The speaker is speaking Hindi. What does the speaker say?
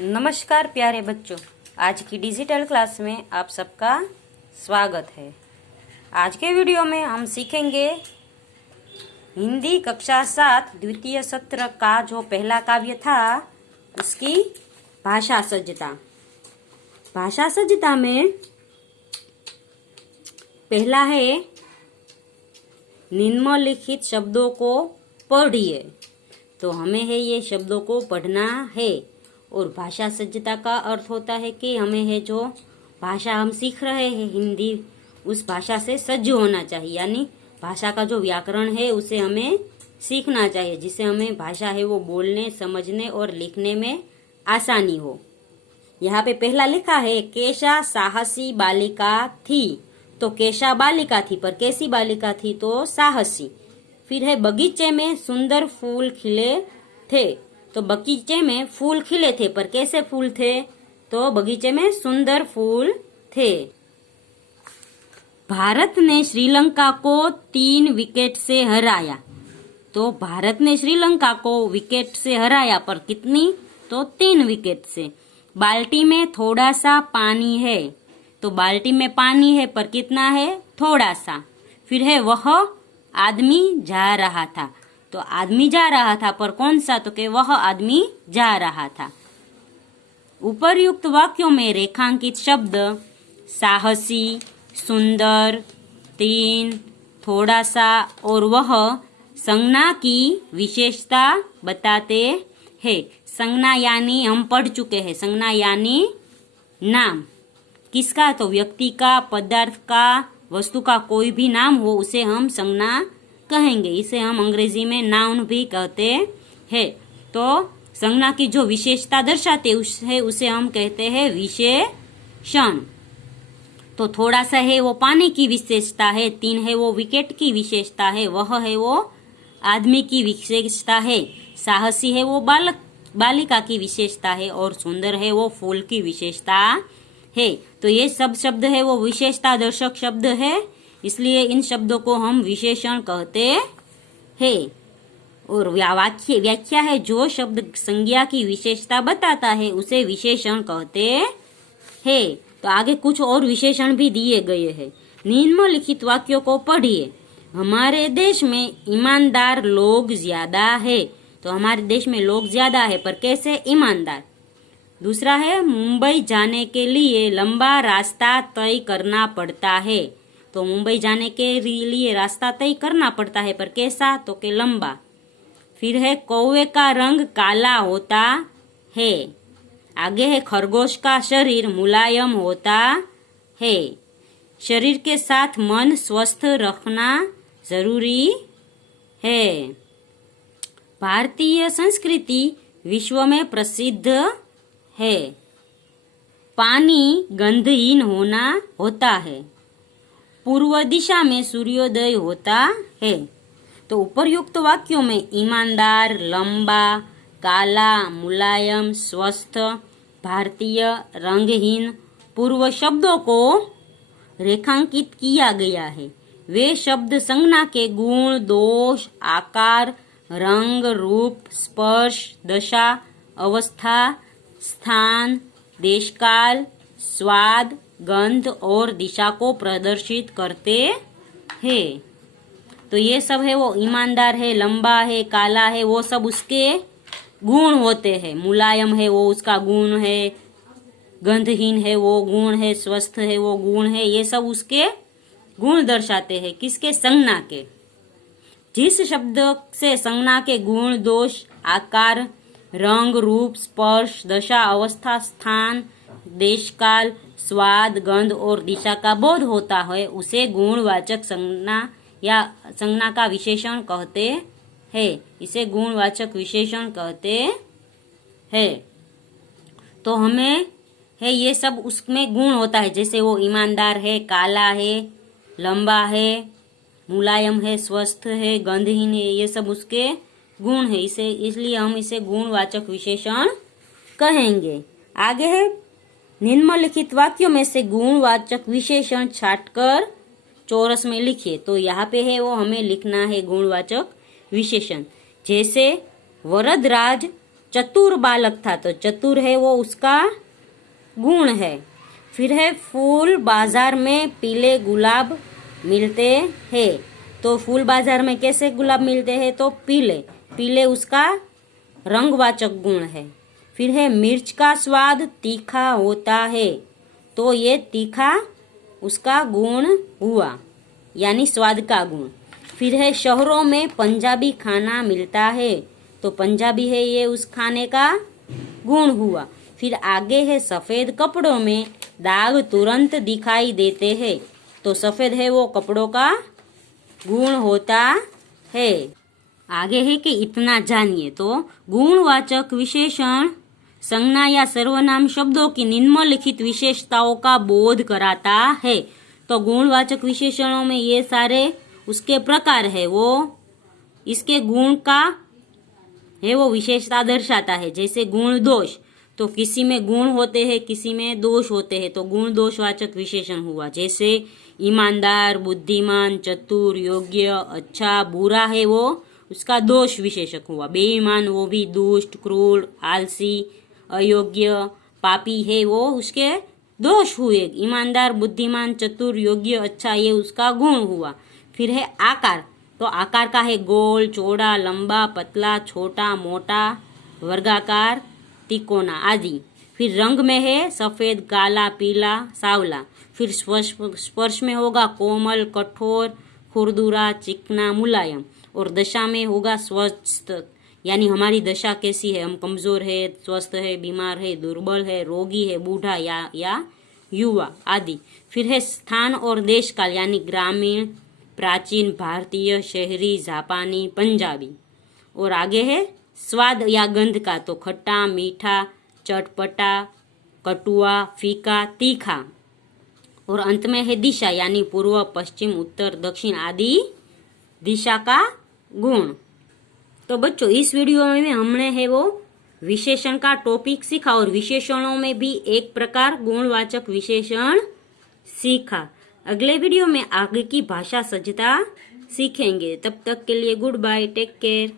नमस्कार प्यारे बच्चों, आज की डिजिटल क्लास में आप सबका स्वागत है। आज के वीडियो में हम सीखेंगे हिंदी कक्षा 7 द्वितीय सत्र का जो पहला काव्य था उसकी भाषा सज्जता। भाषा सज्जता में पहला है निम्नलिखित शब्दों को पढ़िए। तो हमें है ये शब्दों को पढ़ना है। और भाषा सज्जता का अर्थ होता है कि हमें है जो भाषा हम सीख रहे हैं हिंदी, उस भाषा से सज्ज होना चाहिए, यानी भाषा का जो व्याकरण है उसे हमें सीखना चाहिए, जिससे हमें भाषा है वो बोलने, समझने और लिखने में आसानी हो। यहाँ पे पहला लिखा है केशा साहसी बालिका थी। तो केशा बालिका थी, पर कैसी बालिका थी? तो साहसी। फिर है बगीचे में सुंदर फूल खिले थे। तो बगीचे में फूल खिले थे, पर कैसे फूल थे? तो बगीचे में सुंदर फूल थे। भारत ने श्रीलंका को 3 विकेट से हराया। तो भारत ने श्रीलंका को विकेट से हराया, पर कितनी? तो 3 विकेट से। बाल्टी में थोड़ा सा पानी है। तो बाल्टी में पानी है, पर कितना है? थोड़ा सा। फिर है वह आदमी जा रहा था। तो आदमी जा रहा था, पर कौन सा? तो कि वह आदमी जा रहा था। उपर्युक्त वाक्यों में रेखांकित शब्द साहसी, सुंदर, 3, थोड़ा सा और वह संज्ञा की विशेषता बताते हैं। संज्ञा यानी हम पढ़ चुके हैं, संज्ञा यानी नाम। किसका? तो व्यक्ति का, पदार्थ का, वस्तु का कोई भी नाम हो उसे हम संज्ञा कहेंगे। इसे हम अंग्रेजी में नाउन भी कहते हैं। तो संज्ञा की जो विशेषता दर्शाते है उसे हम कहते हैं विशेषण। तो थोड़ा सा है वो पानी की विशेषता है, 3 है वो विकेट की विशेषता है, वह है वो आदमी की विशेषता है, साहसी है वो बालिका की विशेषता है और सुंदर है वो फूल की विशेषता है। तो ये सब शब्द है वो विशेषता दर्शक शब्द है, इसलिए इन शब्दों को हम विशेषण कहते हैं। और व्याख्या है जो शब्द संज्ञा की विशेषता बताता है उसे विशेषण कहते हैं। तो आगे कुछ और विशेषण भी दिए गए हैं। निम्नलिखित वाक्यों को पढ़िए। हमारे देश में ईमानदार लोग ज्यादा है। तो हमारे देश में लोग ज्यादा है, पर कैसे? ईमानदार। दूसरा है मुंबई जाने के लिए लंबा रास्ता तय करना पड़ता है। तो मुंबई जाने के लिए रास्ता तय करना पड़ता है, पर कैसा? तो के लंबा। फिर है कौवे का रंग काला होता है। आगे है खरगोश का शरीर मुलायम होता है। शरीर के साथ मन स्वस्थ रखना जरूरी है। भारतीय संस्कृति विश्व में प्रसिद्ध है। पानी गंधहीन होता है। पूर्व दिशा में सूर्योदय होता है। तो उपर्युक्त वाक्यों में ईमानदार, लंबा, काला, मुलायम, स्वस्थ, भारतीय, रंगहीन पूर्व शब्दों को रेखांकित किया गया है। वे शब्द संज्ञा के गुण, दोष, आकार, रंग, रूप, स्पर्श, दशा, अवस्था, स्थान, देशकाल, स्वाद, गंध और दिशा को प्रदर्शित करते हैं। तो ये सब है वो ईमानदार है, लंबा है, काला है, वो सब उसके गुण होते हैं। मुलायम है वो उसका गुण है, गंधहीन है वो गुण है, स्वस्थ है वो गुण है, ये सब उसके गुण दर्शाते हैं। किसके? संज्ञा के। जिस शब्द से संज्ञा के गुण, दोष, आकार, रंग, रूप, स्पर्श, दशा, अवस्था, स्थान, देशकाल, स्वाद, गंध और दिशा का बोध होता है उसे गुणवाचक संज्ञा या संज्ञा का विशेषण कहते हैं। इसे गुणवाचक विशेषण कहते हैं। तो हमें है ये सब उसमें गुण होता है, जैसे वो ईमानदार है, काला है, लंबा है, मुलायम है, स्वस्थ है, गंधहीन है, ये सब उसके गुण है। इसलिए हम इसे गुणवाचक विशेषण कहेंगे। आगे है निम्नलिखित वाक्यों में से गुणवाचक विशेषण छांटकर चौरस में लिखिए। तो यहाँ पे है वो हमें लिखना है गुणवाचक विशेषण। जैसे वरदराज चतुर बालक था, तो चतुर है वो उसका गुण है। फिर है फूल बाजार में पीले गुलाब मिलते हैं, तो फूल बाजार में कैसे गुलाब मिलते हैं, तो पीले, पीले उसका रंगवाचक गुण है। फिर है मिर्च का स्वाद तीखा होता है, तो ये तीखा उसका गुण हुआ, यानी स्वाद का गुण। फिर है शहरों में पंजाबी खाना मिलता है, तो पंजाबी है ये उस खाने का गुण हुआ। फिर आगे है सफेद कपड़ों में दाग तुरंत दिखाई देते हैं, तो सफेद है वो कपड़ों का गुण होता है। आगे है कि इतना जानिए, तो गुणवाचक विशेषण संज्ञा या सर्वनाम शब्दों की निम्नलिखित विशेषताओं का बोध कराता है। तो गुणवाचक विशेषणों में ये सारे उसके प्रकार है, वो इसके गुण का है वो विशेषता दर्शाता है। जैसे गुण दोष, तो किसी में गुण होते हैं, किसी में दोष होते हैं, तो गुण दोषवाचक विशेषण हुआ। जैसे ईमानदार, बुद्धिमान, चतुर, योग्य, अच्छा, बुरा है वो उसका दोष विशेषक हुआ। बेईमान वो भी दुष्ट, क्रूर, आलसी, अयोग्य, पापी है वो उसके दोष हुए। ईमानदार, बुद्धिमान, चतुर, योग्य, अच्छा ये उसका गुण हुआ। फिर है आकार, तो आकार का है गोल, चौड़ा, लंबा, पतला, छोटा, मोटा, वर्गाकार, तिकोना आदि। फिर रंग में है सफेद, काला, पीला, सावला। फिर स्पर्श में होगा कोमल, कठोर, खुरदुरा, चिकना, मुलायम। और दशा में होगा स्वस्थ, यानी हमारी दशा कैसी है, हम कमजोर है, स्वस्थ है, बीमार है, दुर्बल है, रोगी है, बूढ़ा या युवा आदि। फिर है स्थान और देश काल, यानी ग्रामीण, प्राचीन, भारतीय, शहरी, जापानी, पंजाबी। और आगे है स्वाद या गंध का, तो खट्टा, मीठा, चटपटा, कटुआ, फीका, तीखा। और अंत में है दिशा, यानी पूर्व, पश्चिम, उत्तर, दक्षिण आदि दिशा का गुण। तो बच्चों इस वीडियो में हमने है वो विशेषण का टॉपिक सीखा और विशेषणों में भी एक प्रकार गुणवाचक विशेषण सीखा। अगले वीडियो में आगे की भाषा सज्जता सीखेंगे। तब तक के लिए गुड बाय, टेक केयर।